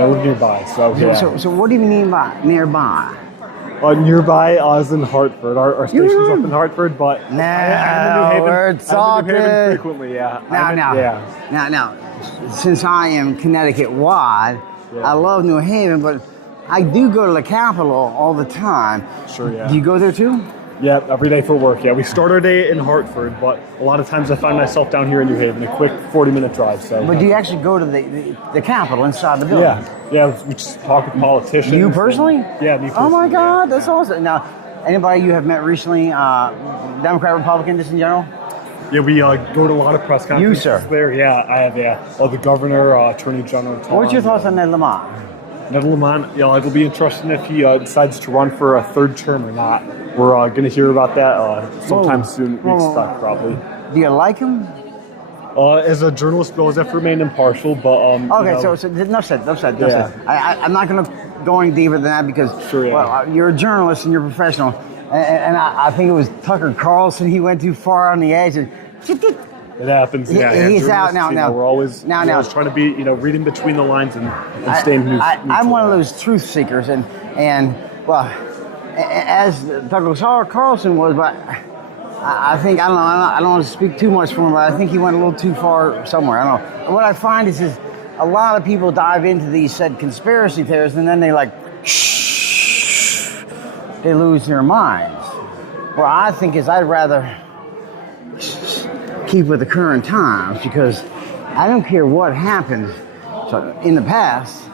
I live nearby, so yeah. So what do you mean by nearby? Nearby is in Hartford. Our station's up in Hartford, but No, I'm in New Haven. we're I'm in New Haven talking. frequently, yeah. Now, since I am Connecticut wide, I love New Haven, but I do go to the capital all the time. Sure, yeah. Do you go there too? Yeah, every day for work. Yeah, we start our day in Hartford, but a lot of times I find myself down here in New Haven, a quick 40-minute drive. So. But do you actually go to the capital inside the building? Yeah. We just talk with politicians. You personally? Me personally. Oh my God, that's awesome. Now, anybody you have met recently, Democrat, Republican, just in general? Yeah, we go to a lot of press conferences. You, sir? There, yeah, I have. Yeah, the governor, Attorney General. What's your thoughts on Ned Lamont? Ned Lamont, it'll be interesting if he decides to run for a third term or not. We're going to hear about that sometime soon. We expect probably. Do you like him? As a journalist, we always have to remain impartial. But okay, so enough said. I'm not going to go any deeper than that because you're a journalist and you're professional. And I think it was Tucker Carlson. He went too far on the edge and. It happens. Yeah, he's out now. We're always trying to be reading between the lines and staying neutral. I'm one of those truth seekers, and as Tucker Carlson was, but I think I don't want to speak too much for him, but I think he went a little too far somewhere. I don't know. What I find is a lot of people dive into these said conspiracy theories, and then they they lose their minds. What I think is I'd rather keep with the current times because I don't care what happened in the past.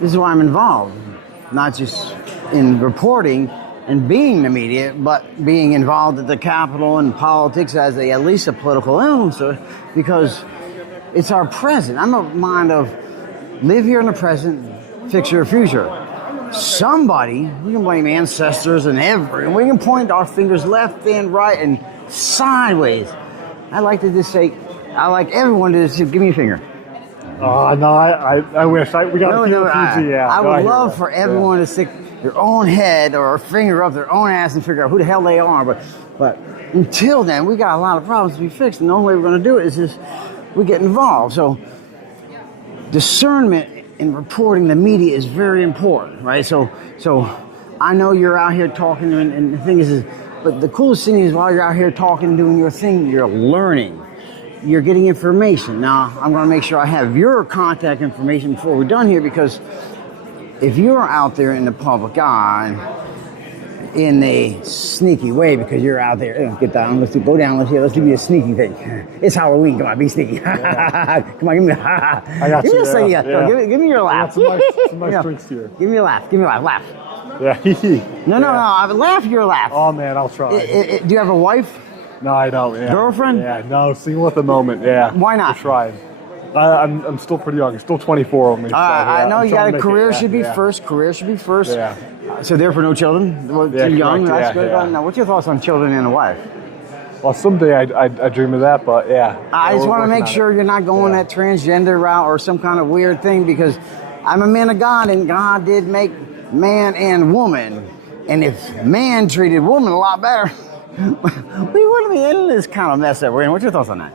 This is why I'm involved, not just in reporting and being the media, but being involved at the Capitol and politics as at least a political influencer, because it's our present. I'm of mind of live here in the present, fix your future. Somebody, we can blame ancestors and we can point our fingers left and right and sideways. I like to just say, I like everyone to just give me a finger. No, I wish. We got a PG, yeah. I would love for everyone to stick their own head or a finger up their own ass and figure out who the hell they are. But until then, we got a lot of problems to be fixed. And the only way we're going to do it is just we get involved. So discernment in reporting the media is very important, right? So I know you're out here talking, and the thing is but the coolest thing is while you're out here talking and doing your thing, you're learning. You're getting information. Now, I'm going to make sure I have your contact information before we're done here, because if you're out there in the public eye in a sneaky way, because you're out there, get down, let's go down, let's give you a sneaky thing. It's Halloween, come on, be sneaky. Come on, give me I got you. Give me your laugh. Some nice drinks here. Give me a laugh, laugh. Yeah. No, laugh your laugh. Oh man, I'll try. Do you have a wife? No, I don't. Yeah. Girlfriend? Yeah, no, single at the moment. Yeah. Why not? I'm trying. I'm still pretty young. I'm still 24 only. So, I know you got a career it, should be first. Career should be first. Yeah. So therefore, no children. Too young. Correct. That's good. Yeah. Now, what's your thoughts on children and a wife? Well, someday I dream of that, but yeah. I just want to make sure you're not going that transgender route or some kind of weird thing, because I'm a man of God, and God did make man and woman. And if man treated woman a lot better, we wouldn't be in this kind of mess that we're in. What's your thoughts on that?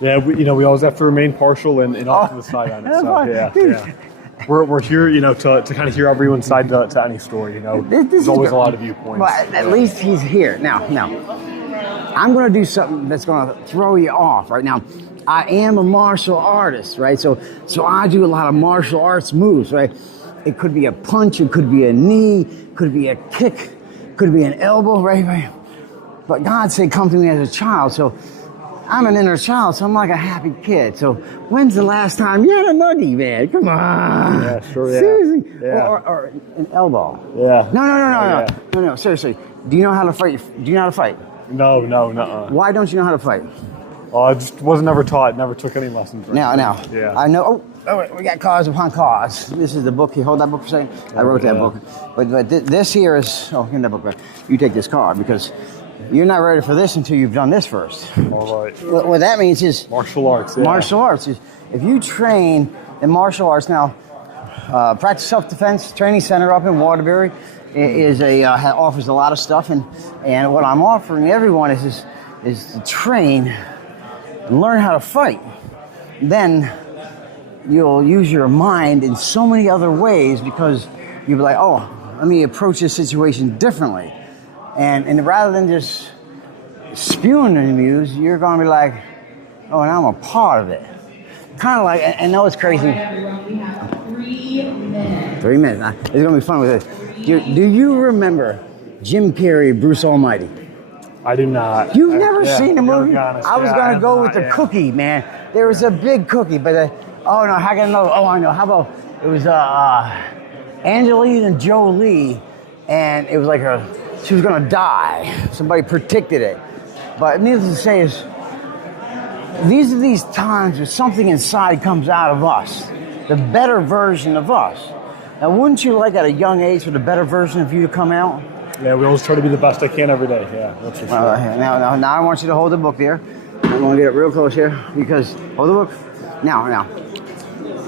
Yeah, we always have to remain partial and off to the side on it. So yeah. We're here, to kind of hear everyone's side to any story. There's always a lot of viewpoints. But at least he's here now. I'm going to do something that's going to throw you off right now. I am a martial artist, right? So I do a lot of martial arts moves, right? It could be a punch, it could be a knee, could be a kick, could be an elbow, right? But God said, come to me as a child. So I'm an inner child, so I'm like a happy kid. So when's the last time you had a nuggie, man? Come on. Yeah, sure, yeah. Seriously? Yeah. Or an elbow. Yeah. No, seriously. Do you know how to fight? Do you know how to fight? No. Why don't you know how to fight? I just wasn't ever taught, never took any lessons. Now. Yeah. I know. Oh, we got cause upon cause. This is the book. You hold that book for a second. I wrote that book. But this here is. Oh, give me that book back. You take this card, because you're not ready for this until you've done this first. All right. What that means is martial arts. Yeah. Martial arts is if you train in martial arts now. Practice Self-Defense Training Center up in Waterbury offers a lot of stuff, and what I'm offering everyone is to train and learn how to fight. Then you'll use your mind in so many other ways because you'll be like, oh, let me approach this situation differently. And rather than just spewing the news, you're going to be like, oh, and I'm a part of it. Kind of like, and know it's crazy. 3 minutes. Now, it's going to be fun with this. Do you remember Jim Carrey, Bruce Almighty? I do not. You've never seen the movie? I was going to go with the cookie. cookie, man. There was a big cookie, but oh no, how can I know? Oh, I know. How about it was Angelina Jolie, and it was like she was going to die. Somebody predicted it. But needless to say is, these are these times where something inside comes out of us, the better version of us. Now, wouldn't you like at a young age for the better version of you to come out? Yeah, we always try to be the best I can every day. Yeah, that's for sure. Now I want you to hold the book there. I'm going to get it real close here because, hold the book. Now.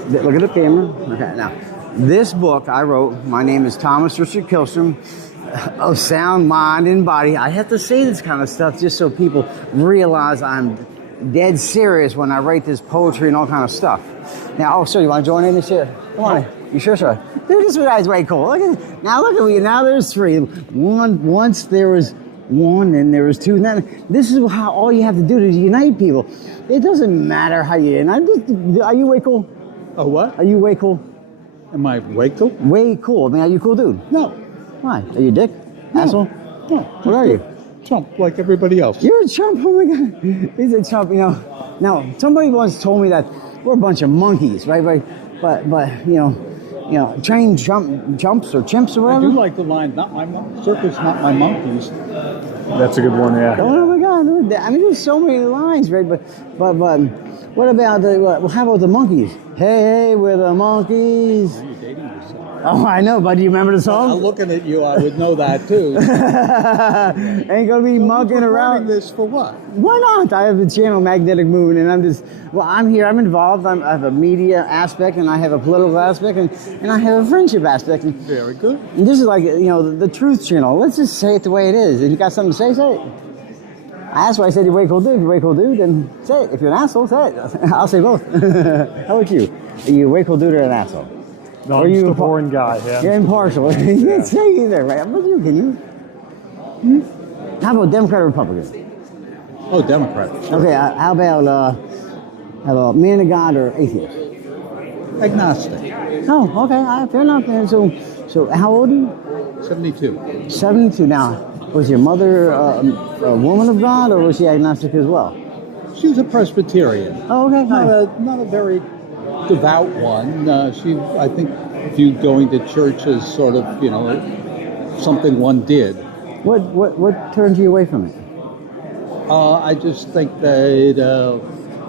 Look at the camera. Okay, now. This book I wrote, my name is Thomas Richard Kilstrom, of Sound Mind and Body. I have to say this kind of stuff just so people realize I'm dead serious when I write this poetry and all kind of stuff. Now, sir, you want to join in this here? Come on. You sure, sir? Dude, this guy's way cool. Look at me. Now there's 3. Once there was 1, and there was 2. Now, this is how all you have to do to unite people. It doesn't matter how you unite. Are you way cool? Oh, what? Are you way cool? Am I way cool? Way cool. I mean, are you a cool dude? No. Why? Are you a dick? No. Asshole? No. What are you? Chump, like everybody else. You're a chump. Oh my God. He's a chump, you know. Now, somebody once told me that we're a bunch of monkeys, right? But you know, trained chumps or chimps or whatever. I do like the line, not my circus, not my monkeys. That's a good one, yeah. Oh my God. I mean, there's so many lines, right? But what about how about the monkeys? Hey, we're the monkeys. You're dating yourself. Oh, I know, but do you remember the song? I'm looking at you, I would know that too. Ain't gonna be monkeying around. This for what? Why not? I have the channel Magnetic Movement, and I'm here, I'm involved. I have a media aspect, and I have a political aspect, and I have a friendship aspect. And Very good. this is like, the truth channel. Let's just say it the way it is. If you got something to say it. That's why I said you're way cool dude. If you're way cool dude, then say it. If you're an asshole, say it. I'll say both. How about you? Are you a way cool dude or an asshole? No, I'm just a boring guy. Yeah. You're impartial. You can't say either, right? But you can you? How about Democrat or Republican? Oh, Democrat. Okay. How about man of God or atheist? Agnostic. Oh, okay. Fair enough. Man. So how old are you? 72. 72. Now, was your mother a woman of God, or was she agnostic as well? She was a Presbyterian. Oh, okay. Not a very devout one. I think viewed going to church as sort of, something one did. What turned you away from it? I just think that,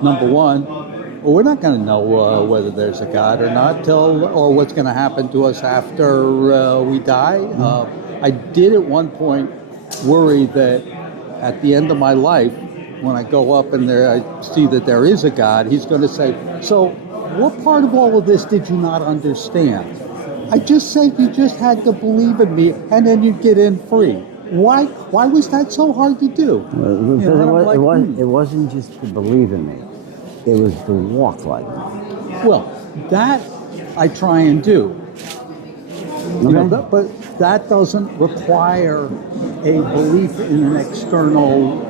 number one, we're not going to know whether there's a God or not or what's going to happen to us after we die. I did at one point worry that at the end of my life, when I go up and I see that there is a God, he's going to say, so what part of all of this did you not understand? I just said you just had to believe in me, and then you'd get in free. Why was that so hard to do? Because it wasn't just to believe in me. It was to walk like me. Well, that I try and do. Okay. But that doesn't require a belief in an external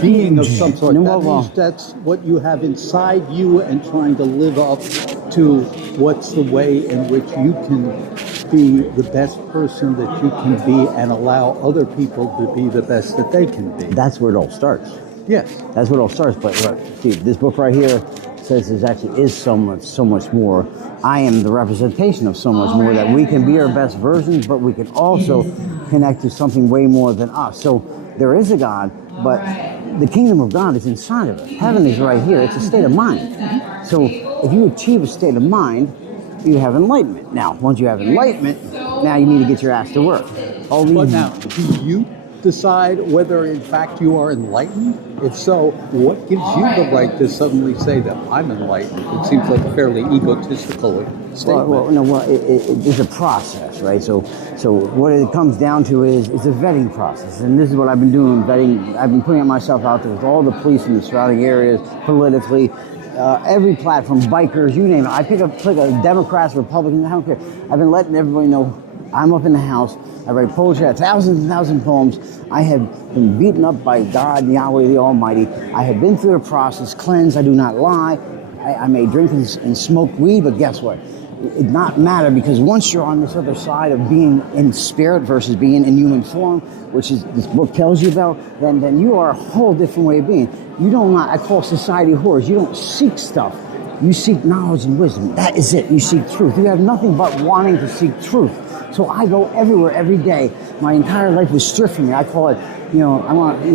being of some sort. That means that's what you have inside you, and trying to live up to what's the way in which you can be the best person that you can be and allow other people to be the best that they can be. That's where it all starts. Yes. That's where it all starts. But see, this book right here says there actually is so much more. I am the representation of so much more, that we can be our best versions, but we can also connect to something way more than us. So there is a God, but the kingdom of God is inside of us. Heaven is right here. It's a state of mind. So if you achieve a state of mind, you have enlightenment. Now, once you have enlightenment, now you need to get your ass to work. But now, do you decide whether in fact you are enlightened? If so, what gives you the right to suddenly say that I'm enlightened? It seems like a fairly egotistical statement. It's a process, right? So what it comes down to is it's a vetting process, and this is what I've been doing, vetting. I've been putting myself out there with all the police in the surrounding areas, politically, every platform, bikers, you name it. I pick a Democrats, Republicans, I don't care. I've been letting everybody know I'm up in the house. I write poetry, I have thousands and thousands of poems. I have been beaten up by God, Yahweh, the Almighty. I have been through the process, cleansed, I do not lie. I may drink and smoke weed, but guess what? It not matter, because once you're on this other side of being in spirit versus being in human form, which is this book tells you about, then you are a whole different way of being. You don't, I call society whores. You don't seek stuff. You seek knowledge and wisdom. That is it. You seek truth. You have nothing but wanting to seek truth. So I go everywhere every day. My entire life was stripped from me. I call it, you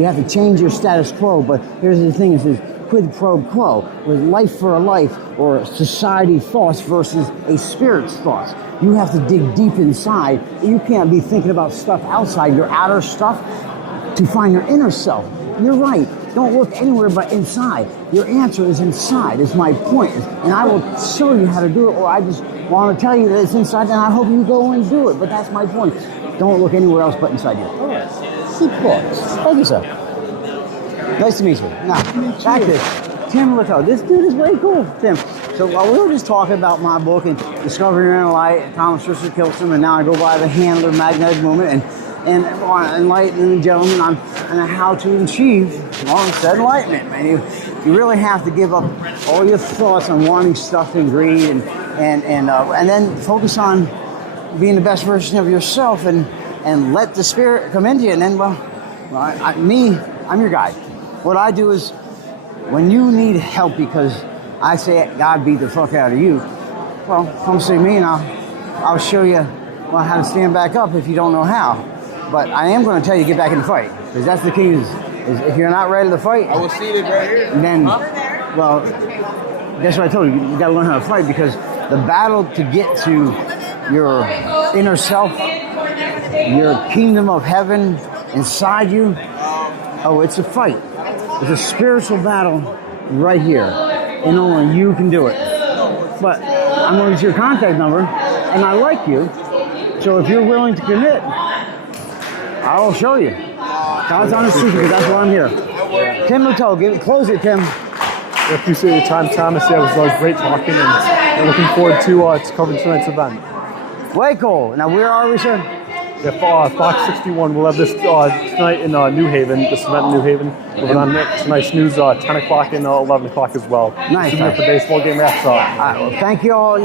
have to change your status quo, but here's the thing, it says, quid pro quo, with life for a life, or society thoughts versus a spirit's thoughts. You have to dig deep inside. You can't be thinking about stuff outside, your outer stuff, to find your inner self. You're right. Don't look anywhere but inside. Your answer is inside, is my point. And I will show you how to do it, or I just want to tell you that it's inside, and I hope you go and do it. But that's my point. Don't look anywhere else but inside you. Keep thoughts. Thank you, sir. Nice to meet you. Now, back to Tim Littau. This dude is way cool, Tim. So while we were just talking about my book and Discovering Your Inner Light, Thomas Fisher Kilstrom, and now I go by the handler magnetic movement, and on enlightening the gentleman on how to achieve said enlightenment. Man, you really have to give up all your thoughts on wanting stuff and greed, and then focus on being the best version of yourself, and let the spirit come into you. And then, I'm your guide. What I do is, when you need help because I say God beat the fuck out of you, well, come see me and I'll show you how to stand back up if you don't know how. But I am going to tell you to get back in the fight, because that's the key. Is if you're not ready to fight, I was seated right here. Then, well, guess what I told you? You got to learn how to fight, because the battle to get to your inner self, your kingdom of heaven inside you, it's a fight. It's a spiritual battle right here, and only you can do it. But I'm going to get your contact number, and I like you, so if you're willing to commit, I will show you. God's honest truth, because that's why I'm here. Tim Littau, close it, Tim. I appreciate your time, Thomas. Yeah, it was great talking, and looking forward to covering tonight's event. Way cool. Now, where are we, sir? Yeah, Fox 61. We'll have this tonight in New Haven, this event in New Haven. We'll have on tonight's news 10 o'clock and 11 o'clock as well. Nice. At the baseball game after. Thank you all.